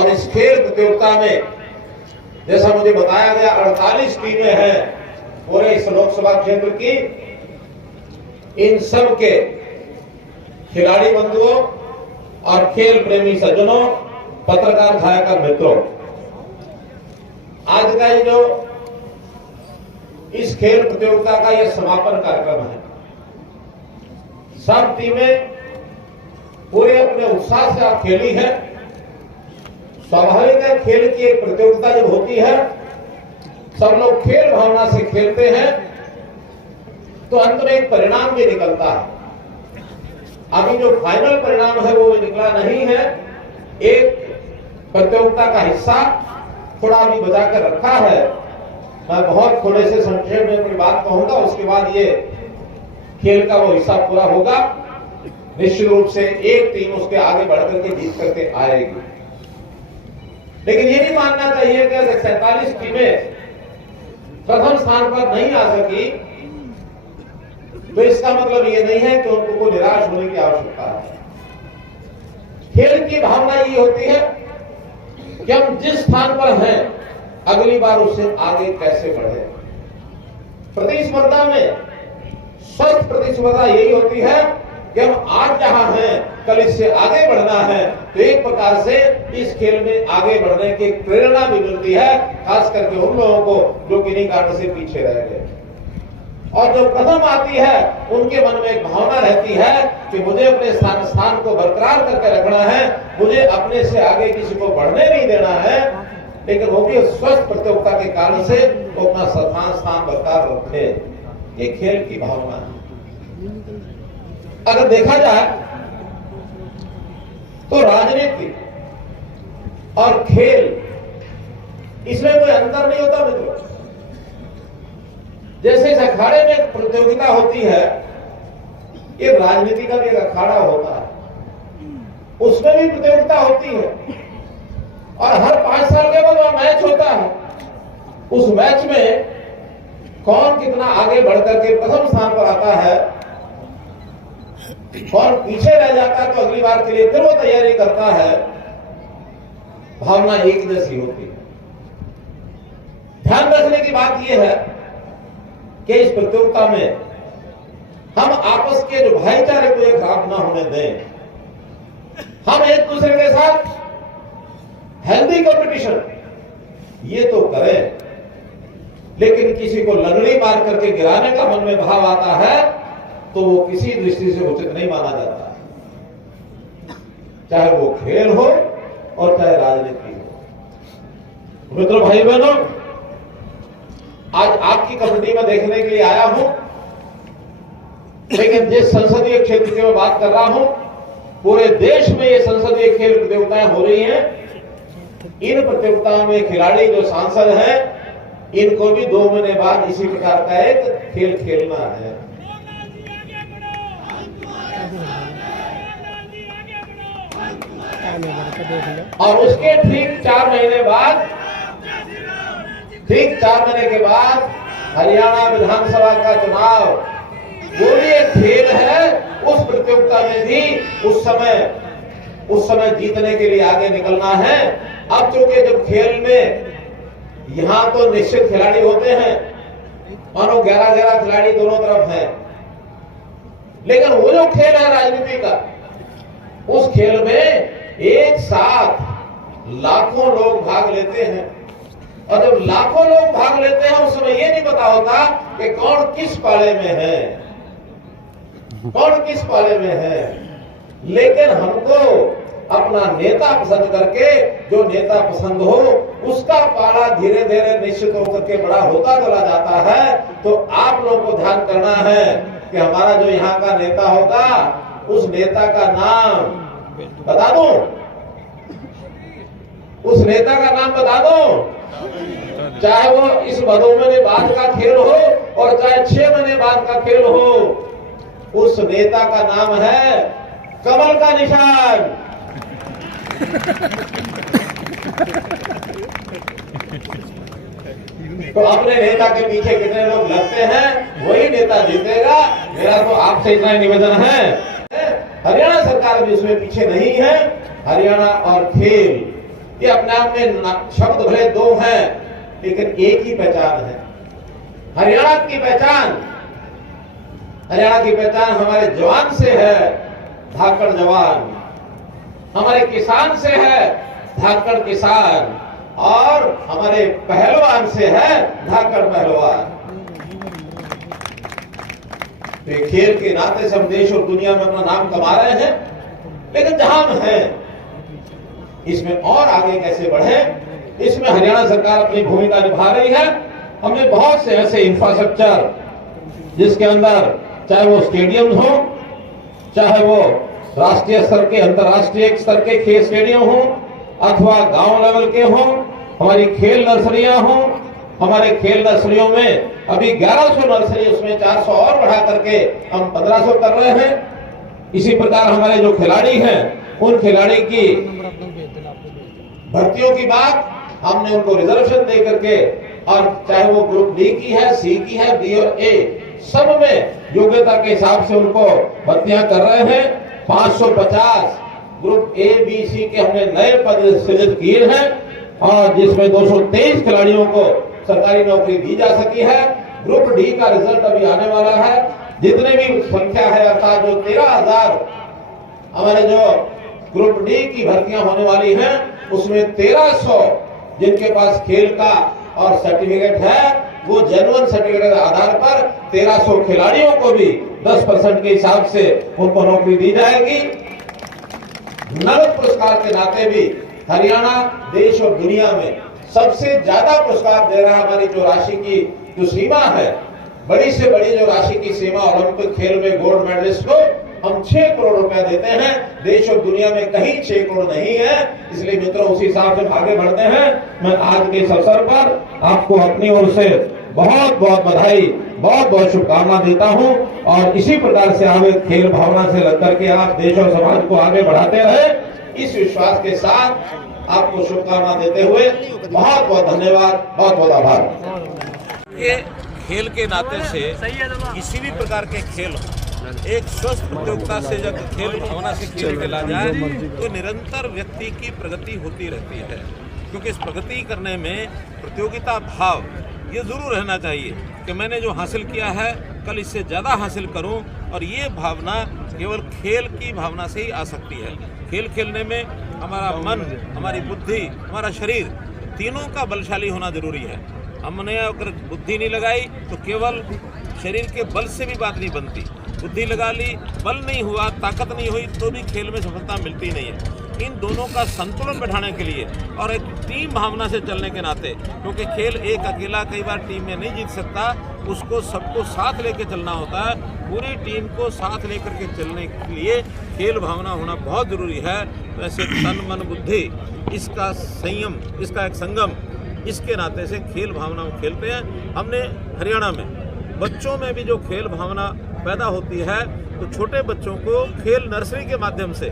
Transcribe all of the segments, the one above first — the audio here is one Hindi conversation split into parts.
और इस खेल प्रतियोगिता में जैसा मुझे बताया गया 48 टीमें हैं पूरे इस लोकसभा क्षेत्र की। इन सब के खिलाड़ी बंधुओं और खेल प्रेमी सज्जनों, पत्रकार भाई मित्रों, आज का ये जो इस खेल प्रतियोगिता का यह समापन कार्यक्रम है। सब टीमें पूरे अपने उत्साह से आप खेली है। स्वाभाविक है, खेल की एक प्रतियोगिता जब होती है, सब लोग खेल भावना से खेलते हैं तो अंत में एक परिणाम भी निकलता है। अभी जो फाइनल परिणाम है वो निकला नहीं है। एक प्रतियोगिता का हिस्सा थोड़ा अभी बचा कर रखा है। मैं बहुत थोड़े से संक्षेप में अपनी बात कहूंगा, उसके बाद ये खेल का वो हिस्सा पूरा होगा। निश्चित रूप से एक टीम उसके आगे बढ़कर के जीत करके आएगी। लेकिन ये नहीं मानना चाहिए कि 47 टीमें प्रथम स्थान पर नहीं आ सकी तो इसका मतलब ये नहीं है कि उनको कोई निराश होने की आवश्यकता है। खेल की भावना ये होती है कि हम जिस स्थान पर हैं अगली बार उससे आगे कैसे बढ़े। प्रतिस्पर्धा में स्वस्थ प्रतिस्पर्धा यही होती है कि हम आज जहां हैं कल इससे आगे बढ़ना है। तो एक प्रकार से इस खेल में आगे बढ़ने की प्रेरणा भी मिलती है, खास करके उन लोगों को जो किन्हीं कारण से पीछे रह गए। और जो प्रथम आती है उनके मन में एक भावना रहती है कि मुझे अपने स्थान को बरकरार करके रखना है, मुझे अपने से आगे किसी को बढ़ने नहीं देना है। लेकिन वो भी स्वस्थ प्रतियोगिता के कारण से वो अपना स्थान बरकरार रखे। ये खेल की भावना है। अगर देखा जाए तो राजनीति और खेल इसमें कोई अंतर नहीं होता मित्रों। जैसे इस अखाड़े में एक प्रतियोगिता होती है, ये राजनीति का भी एक अखाड़ा होता है, उसमें भी प्रतियोगिता होती है और हर 5 साल के बाद वह मैच होता है। उस मैच में कौन कितना आगे बढ़कर के प्रथम स्थान पर आता है, कौन पीछे रह जाता है तो अगली बार के लिए फिर वो तैयारी करता है। भावना एक जैसी होती है। ध्यान रखने की बात यह है कि इस प्रतियोगिता में हम आपस के जो भाईचारे को एक खराब ना होने दें। हम एक दूसरे के साथ हेल्दी कंपटीशन ये तो करें, लेकिन किसी को लंगड़ी मार करके गिराने का मन में भाव आता है तो वो किसी दृष्टि से उचित नहीं माना जाता, चाहे वो खेल हो और चाहे राजनीति हो। मित्रों, भाई बहनों, आज आपकी कबड्डी में देखने के लिए आया हूं, लेकिन जिस संसदीय क्षेत्र की मैं बात कर रहा हूं, पूरे देश में ये संसदीय खेल प्रतियोगिताएं हो रही हैं। इन प्रतियोगिताओं में खिलाड़ी जो सांसद हैं, इनको भी 2 महीने बाद इसी प्रकार का एक खेल खेलना है। और उसके ठीक 4 महीने के बाद हरियाणा विधानसभा का चुनाव, वो भी एक खेल है। उस प्रतियोगिता में भी उस समय जीतने के लिए आगे निकलना है। अब चूंकि जब खेल में यहां तो निश्चित खिलाड़ी होते हैं, मानो 11 खिलाड़ी दोनों तरफ हैं, लेकिन वो जो खेल है राजनीति का, उस खेल में एक साथ लाखों लोग भाग लेते हैं। और जब लाखों लोग भाग लेते हैं उस समय ये नहीं पता होता कि कौन किस पाले में है, कौन किस पाले में है। लेकिन हमको अपना नेता पसंद करके, जो नेता पसंद हो उसका पाला धीरे धीरे निश्चित होकर के बड़ा होता चला जाता है। तो आप लोगों को ध्यान करना है कि हमारा जो यहाँ का नेता होगा, उस नेता का नाम बता दो, उस नेता का नाम बता दो। चाहे वो इस 2 महीने बाद का खेल हो और चाहे 6 महीने बाद का खेल हो, उस नेता का नाम है कमल का निशान। तो अपने नेता के पीछे कितने लोग लगते हैं, वही नेता जीतेगा। मेरा तो आपसे इतना निवेदन है। हरियाणा सरकार भी उसमें पीछे नहीं है। हरियाणा और खेल ये अपने आप में शब्द भले दो हैं, लेकिन एक ही पहचान है। हरियाणा की पहचान हमारे जवान से है, धाकड़ जवान, हमारे किसान से है, धाकड़ किसान, और हमारे पहलवान से है, धाकड़ पहलवान। तो खेल के नाते से हम देश और दुनिया में अपना नाम कमा रहे हैं, लेकिन जहां हम हैं इसमें और आगे कैसे बढ़े, इसमें हरियाणा सरकार अपनी भूमिका निभा रही है। हमने बहुत से ऐसे इंफ्रास्ट्रक्चर, जिसके अंदर चाहे वो स्टेडियम हो, चाहे वो राष्ट्रीय स्तर के, अंतर्राष्ट्रीय स्तर के खेल स्टेडियम हो, अथवा गांव लेवल के हो, हमारी खेल नर्सरियां हो। हमारे खेल नर्सरियों में अभी 1100 नर्सरी, उसमें 400 और बढ़ा करके हम 1500 कर रहे हैं। इसी प्रकार हमारे जो खिलाड़ी हैं, उन खिलाड़ी की भर्तियों की बात हमने उनको रिजर्वेशन दे करके, और चाहे वो ग्रुप डी की है, सी की है, बी और ए, सब में योग्यता के हिसाब से उनको भर्तियां कर रहे हैं। 550 ग्रुप ए बी सी के हमने नए पद सृजित किए हैं, और जिसमें 223 खिलाड़ियों को सरकारी नौकरी दी जा सकी है। ग्रुप डी का रिजल्ट अभी आने वाला है। जितने भी संख्या है, अर्थात जो 13,000 हमारे जो ग्रुप डी की भर्तियां होने वाली हैं, उसमें 1300 जिनके पास खेल का और सर्टिफिकेट है, वो जेन्युइन सर्टिफिकेट के आधार पर 1300 खिलाड़ियों को भी 10% के हिसाब से उनको नौकरी दी जाएगी। नगद पुरस्कार के नाते भी हरियाणा देश और दुनिया में सबसे ज्यादा पुरस्कार दे रहा है। हमारी जो राशि की जो सीमा है, बड़ी से बड़ी जो राशि की सीमा ओलंपिक खेल में गोल्ड मेडलिस्ट को हम 6 करोड़ रुपया देते हैं। देश और दुनिया में कहीं 6 करोड़ नहीं है। इसलिए मित्रों, उसी हिसाब से आगे बढ़ते हैं। मैं आज के इस अवसर पर आपको अपनी ओर से बहुत बहुत बधाई, बहुत बहुत शुभकामना देता हूं, और इसी प्रकार से आगे खेल भावना से लग करके आप देश और समाज को आगे बढ़ाते रहे, इस विश्वास के साथ आपको शुभकामना देते हुए बहुत बहुत धन्यवाद, बहुत बहुत आभार। ये खेल के नाते से किसी भी प्रकार के खेल, एक स्वस्थ प्रतियोगिता से जब खेल भावना से खेल खेला जाए तो निरंतर व्यक्ति की प्रगति होती रहती है, क्योंकि इस प्रगति करने में प्रतियोगिता भाव ये जरूर रहना चाहिए कि मैंने जो हासिल किया है कल इससे ज़्यादा हासिल करूं, और ये भावना केवल खेल की भावना से ही आ सकती है। खेल खेलने में हमारा मन, हमारी बुद्धि, हमारा शरीर, तीनों का बलशाली होना जरूरी है। हमने अगर बुद्धि नहीं लगाई तो केवल शरीर के बल से भी बात नहीं बनती। बुद्धि लगा ली, बल नहीं हुआ, ताकत नहीं हुई, तो भी खेल में सफलता मिलती नहीं है। इन दोनों का संतुलन बैठाने के लिए और एक टीम भावना से चलने के नाते, क्योंकि खेल एक अकेला कई बार टीम में नहीं जीत सकता, उसको सबको साथ लेके चलना होता है। पूरी टीम को साथ लेकर के चलने के लिए खेल भावना होना बहुत ज़रूरी है। तो ऐसे तन मन बुद्धि, इसका संयम, इसका एक संगम, इसके नाते से खेल भावना खेलते हैं। हमने हरियाणा में बच्चों में भी जो खेल भावना पैदा होती है, तो छोटे बच्चों को खेल नर्सरी के माध्यम से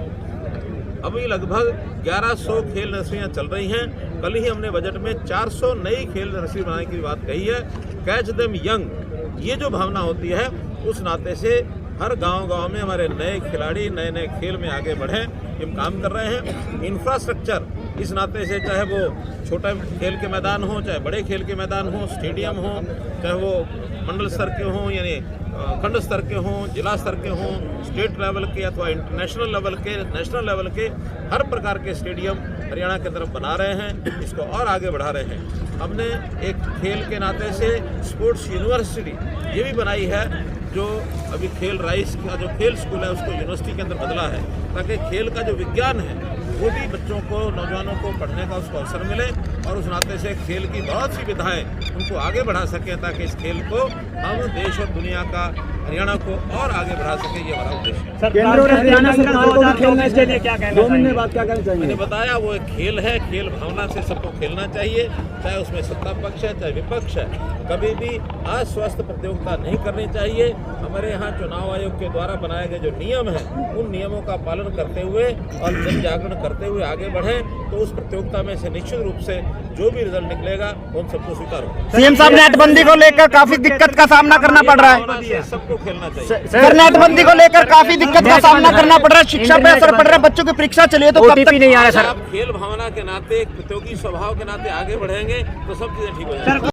अभी लगभग 1100 खेल नर्सरियाँ चल रही हैं। कल ही हमने बजट में 400 नई खेल नर्सरी बनाने की बात कही है। कैच देम यंग, ये जो भावना होती है, उस नाते से हर गांव-गांव में हमारे नए खिलाड़ी नए नए खेल में आगे बढ़ें, हम काम कर रहे हैं। इंफ्रास्ट्रक्चर, इस नाते से चाहे वो छोटा खेल के मैदान हो, चाहे बड़े खेल के मैदान हो, स्टेडियम हो, चाहे वो मंडल स्तर के हों, यानी खंड स्तर के हों, जिला स्तर के हों, स्टेट लेवल के अथवा इंटरनेशनल लेवल के, नेशनल लेवल के, हर प्रकार के स्टेडियम हरियाणा की तरफ बना रहे हैं, इसको और आगे बढ़ा रहे हैं। हमने एक खेल के नाते से स्पोर्ट्स यूनिवर्सिटी ये भी बनाई है, जो अभी खेल राइस का जो खेल स्कूल है उसको यूनिवर्सिटी के अंदर बदला है, ताकि खेल का जो विज्ञान है वो भी बच्चों को, नौजवानों को पढ़ने का उसको अवसर मिले, और उस नाते से खेल की बहुत सी विधाएं उनको आगे बढ़ा सकें, ताकि इस खेल को हम देश और दुनिया का, हरियाणा को और आगे बढ़ा सकें। ये हमारा उद्देश्य है। केंद्र और हरियाणा सरकार को भी खेलना इसके लिए क्या कहना चाहिए? मैंने बताया, वो एक खेल है, खेल भावना से सबको खेलना चाहिए, चाहे उसमें सत्ता पक्ष है चाहे विपक्ष है। कभी भी अस्वस्थ प्रतियोगिता नहीं करनी चाहिए। हमारे यहाँ चुनाव आयोग के द्वारा बनाए गए जो नियम हैं, उन नियमों का पालन करते हुए और जन जागरण करते हुए आगे बढ़ें, तो उस प्रतियोगिता में से निश्चित रूप से जो भी रिजल्ट निकलेगा उन सबको स्वीकार होगा। सीएम साहब, नेटबंदी को लेकर काफी दिक्कत का सामना करना पड़ रहा है। सबको खेलना चाहिए। सर नेटबंदी को लेकर काफी दिक्कत का सामना करना पड़ रहा है, शिक्षा पे असर पड़ रहा है, बच्चों की परीक्षा चलिए तो कब तक नहीं आ रहा है सर? आप खेल भावना के नाते, प्रतियोगी स्वभाव के नाते आगे बढ़ेंगे तो सब चीजें ठीक हो जाएंगी।